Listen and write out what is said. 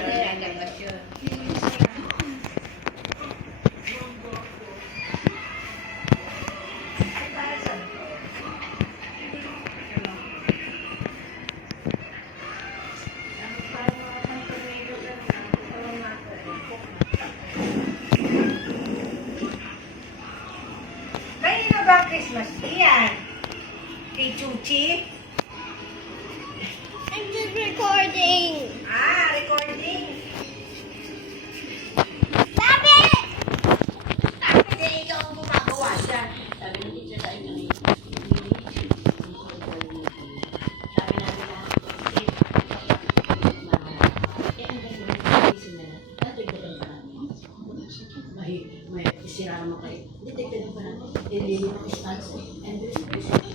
lalabas yun. Kanino ba Christmas yan? Kay Chuchi? I'm just recording. Recording. Sabi! Sabi na ikaw ang gumagawa dyan. Sabi ng teacher sa inyo, sabi namin na, may isira naman kayo. Detected pa natin. Hindi naman sponsor. And this is